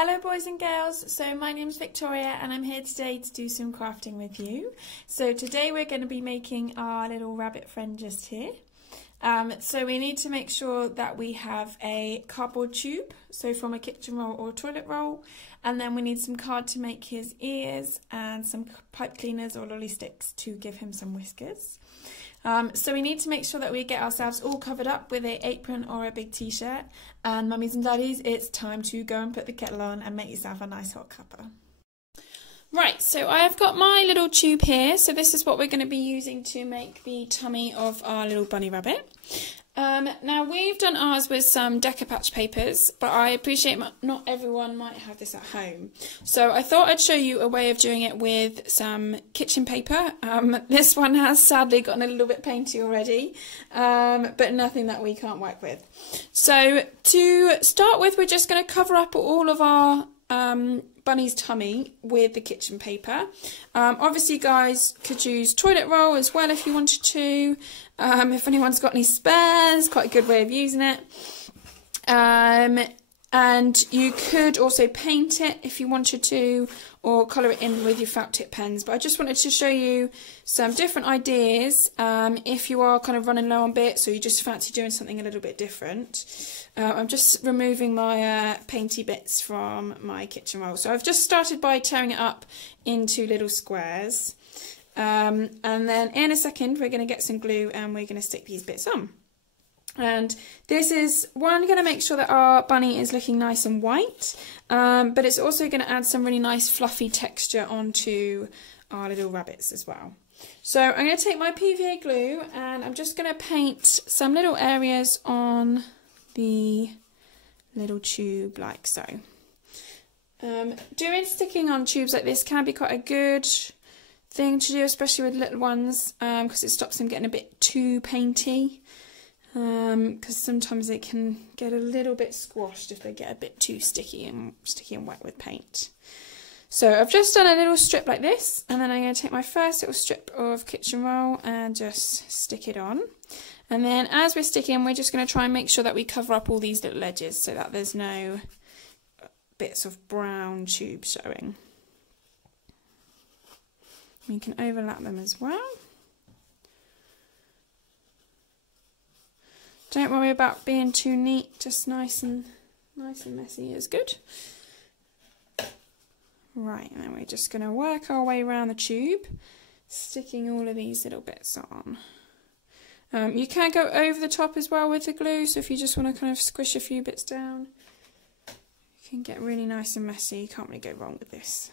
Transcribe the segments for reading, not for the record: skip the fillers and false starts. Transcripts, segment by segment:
Hello boys and girls, so my name's Victoria and I'm here today to do some crafting with you. So today we're going to be making our little rabbit friend just here. So we need to make sure that we have a cardboard tube, so from a kitchen roll or toilet roll, and then we need some card to make his ears and some pipe cleaners or lolly sticks to give him some whiskers. So we need to make sure that we get ourselves all covered up with an apron or a big t-shirt, and mummies and daddies, it's time to go and put the kettle on and make yourself a nice hot cuppa. Right, so I've got my little tube here, so this is what we're going to be using to make the tummy of our little bunny rabbit. Now we've done ours with some Decopatch papers, but I appreciate not everyone might have this at home. So I thought I'd show you a way of doing it with some kitchen paper. This one has sadly gotten a little bit painty already, but nothing that we can't work with. So to start with, we're just going to cover up all of our bunny's tummy with the kitchen paper. Obviously you guys could use toilet roll as well if you wanted to. If anyone's got any spares, quite a good way of using it. And you could also paint it if you wanted to, or colour it in with your felt tip pens. But I just wanted to show you some different ideas if you are kind of running low on bits, or you just fancy doing something a little bit different. I'm just removing my painty bits from my kitchen roll. So I've just started by tearing it up into little squares. And then in a second we're going to get some glue and we're going to stick these bits on. And this is going to make sure that our bunny is looking nice and white, but it's also going to add some really nice fluffy texture onto our little rabbits as well. So I'm going to take my PVA glue and I'm just going to paint some little areas on the little tube like so. Sticking on tubes like this can be quite a good thing to do, especially with little ones, because it stops them getting a bit too painty. Because sometimes they can get a little bit squashed if they get a bit too sticky and wet with paint. So I've just done a little strip like this, and then I'm going to take my first little strip of kitchen roll and just stick it on. And then as we're sticking, we're just going to try and make sure that we cover up all these little edges so that there's no bits of brown tube showing. We can overlap them as well. Don't worry about being too neat, just nice and messy is good. Right, and then we're just going to work our way around the tube, sticking all of these little bits on. You can go over the top as well with the glue, so if you just want to kind of squish a few bits down, you can get really nice and messy. You can't really go wrong with this.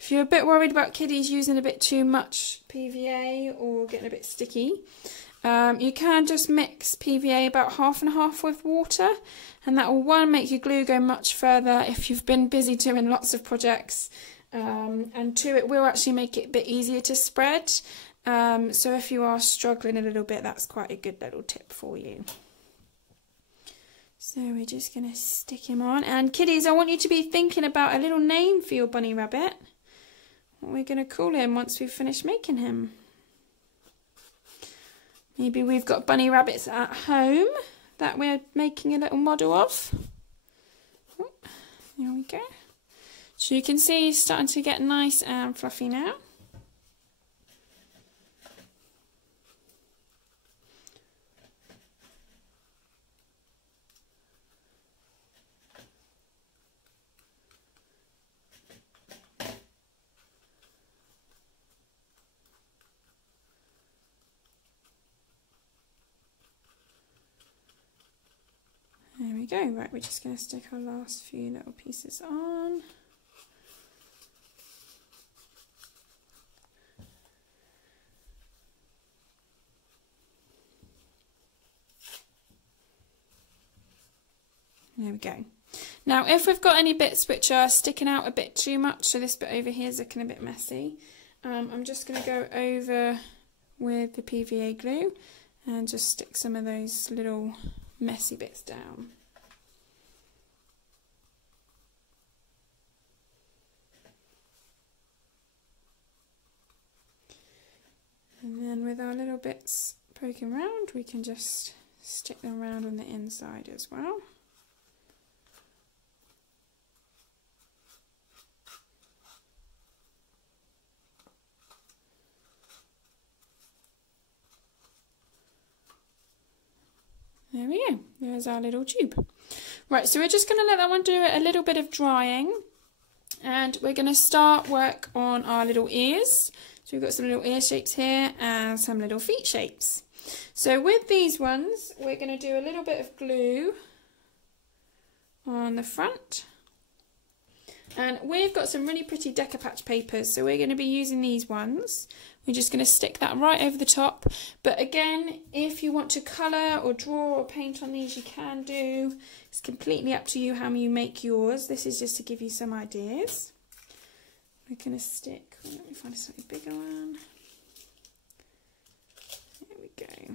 If you're a bit worried about kiddies using a bit too much PVA or getting a bit sticky, you can just mix PVA about half and half with water, and that will, one, make your glue go much further if you've been busy doing lots of projects, and two, it will actually make it a bit easier to spread. So if you are struggling a little bit, that's quite a good little tip for you. So we're just going to stick him on, and kiddies, I want you to be thinking about a little name for your bunny rabbit. What we're going to call him once we've finished making him. Maybe we've got bunny rabbits at home that we're making a little model of. Oh, there we go. So you can see he's starting to get nice and fluffy now. There we go. Right, we're just going to stick our last few little pieces on. There we go. Now, if we've got any bits which are sticking out a bit too much, so this bit over here is looking a bit messy, I'm just going to go over with the PVA glue and just stick some of those little messy bits down. And then with our little bits poking around, we can just Stick them around on the inside as well. There we go, there's our little tube. Right, so we're just going to let that one do a little bit of drying, and we're going to start work on our little ears. So we've got some little ear shapes here and some little feet shapes. So with these ones, we're going to do a little bit of glue on the front. And we've got some really pretty Decopatch papers, so we're going to be using these ones. We're just going to stick that right over the top. But again, if you want to colour or draw or paint on these, you can do. It's completely up to you how you make yours. This is just to give you some ideas. We're going to stick, let me find a slightly bigger one. There we go.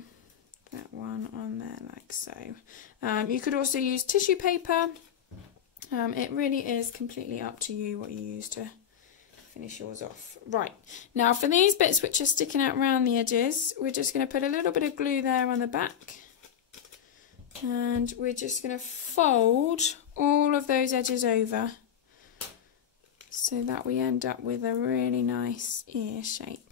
That one on there like so. You could also use tissue paper. It really is completely up to you what you use to finish yours off. Right, now for these bits which are sticking out around the edges, we're just going to put a little bit of glue there on the back, and we're just going to fold all of those edges over so that we end up with a really nice ear shape.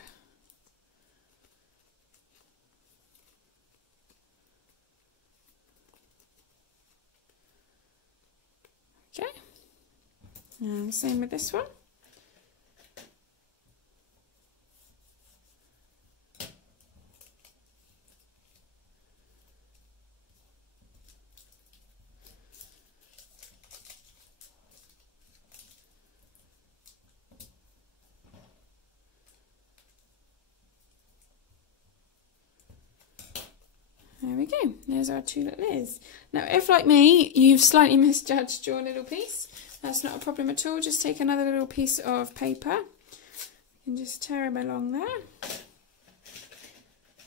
Okay, and same with this one. There we go, there's our two little ears. Now if, like me, you've slightly misjudged your little piece, that's not a problem at all. Just take another little piece of paper and just tear them along there.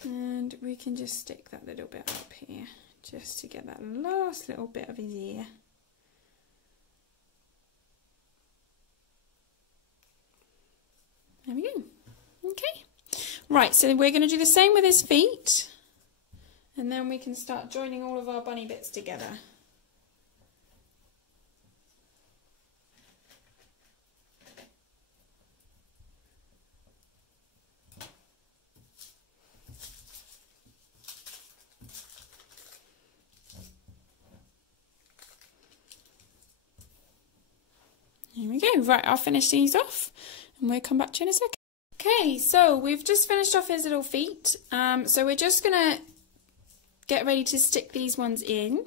And we can just stick that little bit up here, just to get that last little bit of his ear. There we go. Okay. Right, so we're going to do the same with his feet. And then we can start joining all of our bunny bits together. Here we go. Right, I'll finish these off and we'll come back to you in a second. Okay, so we've just finished off his little feet. So we're just going to get ready to stick these ones in.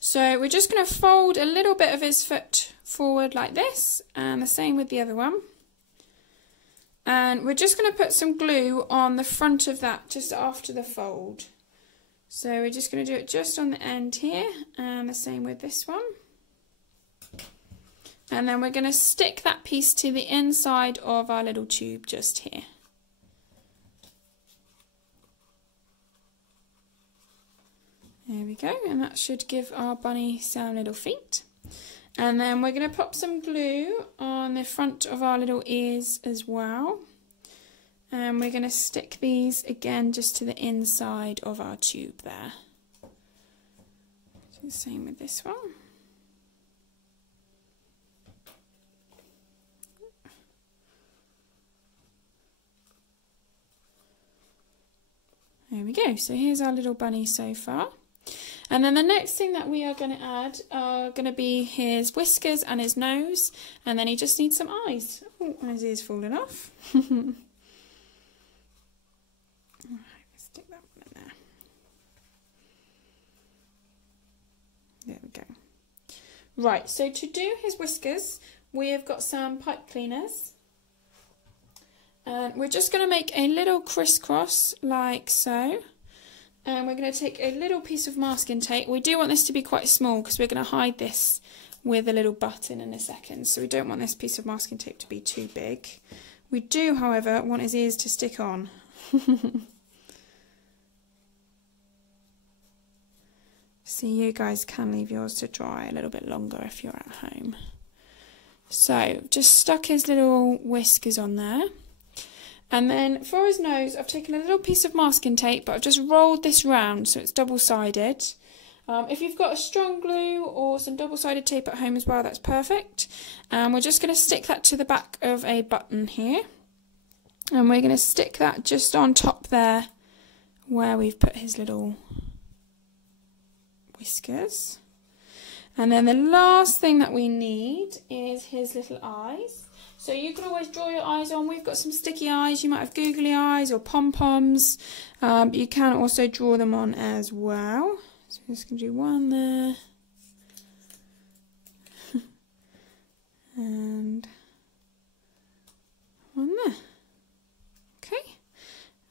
So we're just going to fold a little bit of his foot forward like this, and the same with the other one. And we're just going to put some glue on the front of that just after the fold. So we're just going to do it just on the end here, and the same with this one. And then we're going to stick that piece to the inside of our little tube just here. There we go, and that should give our bunny some little feet. And then we're going to pop some glue on the front of our little ears as well. And we're going to stick these again just to the inside of our tube there. Do the same with this one. There we go, so here's our little bunny so far. And then the next thing that we are going to add are going to be his whiskers and his nose, and then he just needs some eyes. Oh, and his ear's falling off. Alright, let's stick that one in there. There we go. Right, so to do his whiskers, we have got some pipe cleaners. And we're just going to make a little crisscross like so. And we're going to take a little piece of masking tape. We do want this to be quite small because we're going to hide this with a little button in a second. So we don't want this piece of masking tape to be too big. We do, however, want his ears to stick on. So you guys can leave yours to dry a little bit longer if you're at home. So just stuck his little whiskers on there. And then for his nose, I've taken a little piece of masking tape, but I've just rolled this round so it's double-sided. If you've got a strong glue or some double-sided tape at home as well, that's perfect. And we're just going to stick that to the back of a button here. And we're going to stick that just on top there where we've put his little whiskers. And then the last thing that we need is his little eyes. So you can always draw your eyes on. We've got some sticky eyes. You might have googly eyes or pom-poms. You can also draw them on as well. So I'm just going to do one there. And one there. Okay.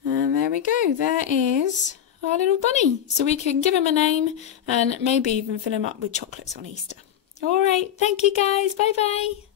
And there we go. There is our little bunny. So we can give him a name and maybe even fill him up with chocolates on Easter. All right. Thank you guys. Bye-bye.